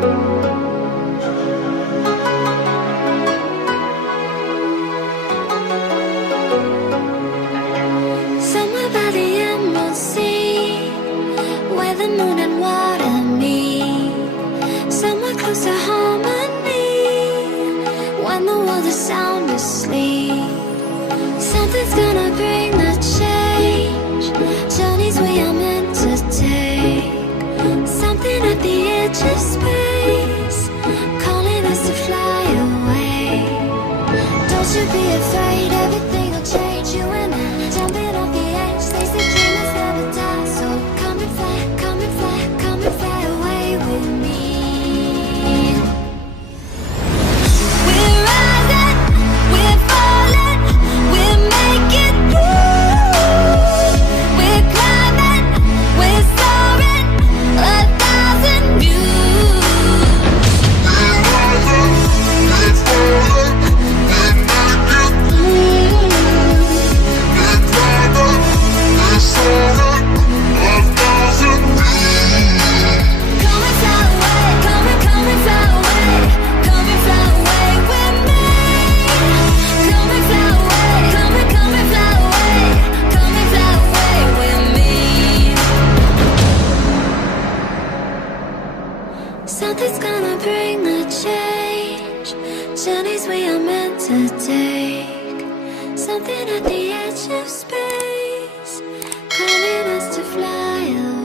Somewhere by the emerald sea, where the moon and water meet, somewhere close to harmony, when the world is sound asleep. Something's gonna bring the change, journeys we are meant to take. Something at the edge of space, calling us to fly away. Don't you be afraid, everything will change. You and I, jumping off the edge, they say dreamers never die. So come and fly, come and fly, come and fly away with me. We're rising, we're falling, we're making through. We're climbing, we're soaring, 1,000 views. We're rising, we're falling, we're making through. We're climbing, we're soaring, 1,000 views. Come and fly away, come and fly away, come and fly away with me. Come and fly away, come and fly away, come and fly away with me. Something's gonna bring the change, journeys we are meant to take. Something at the edge of space, calling us to fly away.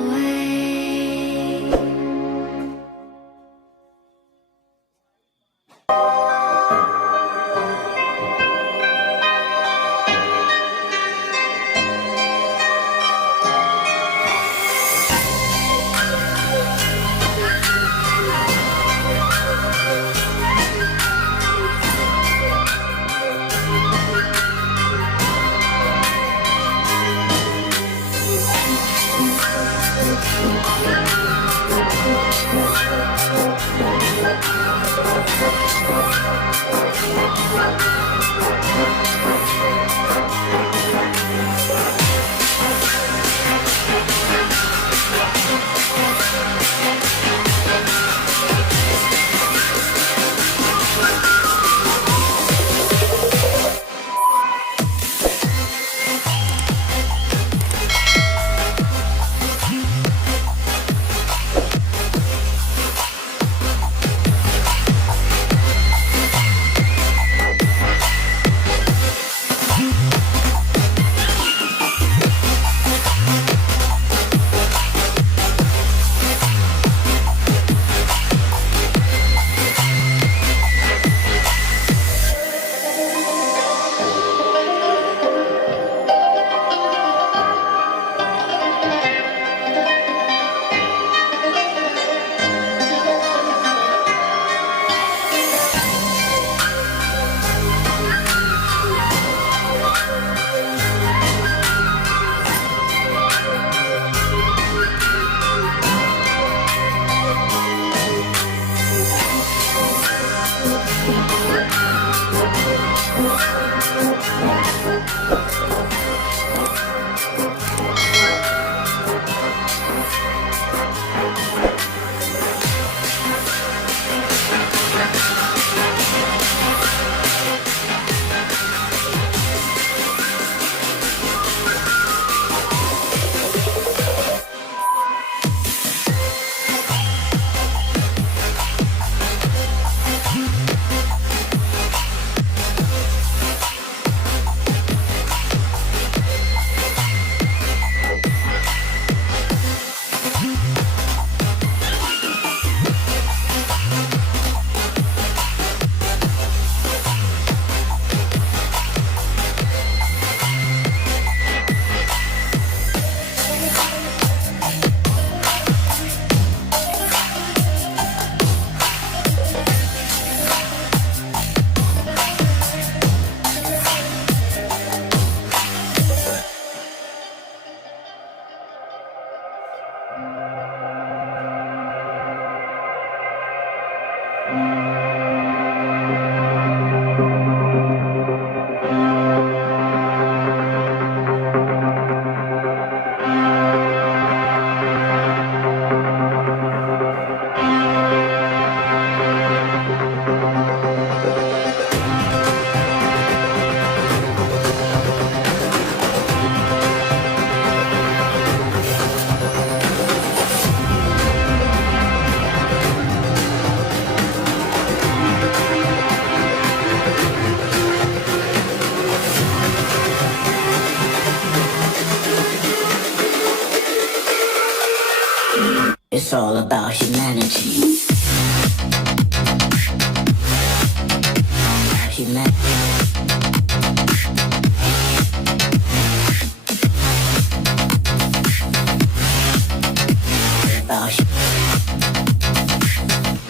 about humanity.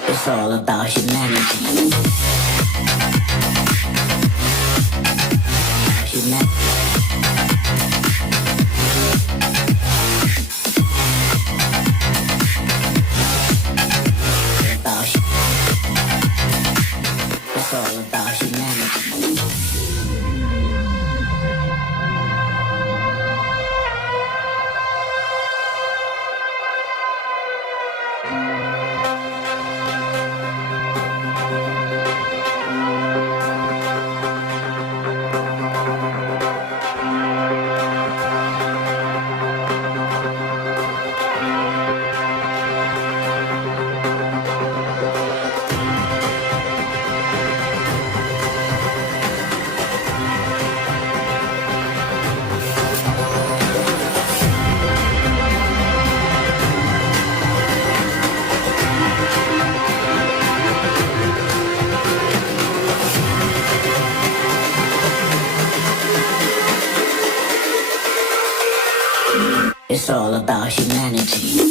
It's all about humanity. It's all about humanity. It's all about humanity.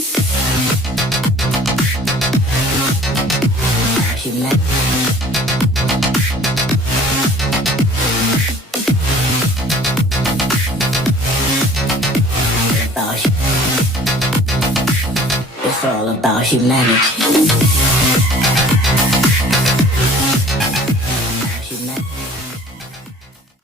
It's all about humanity.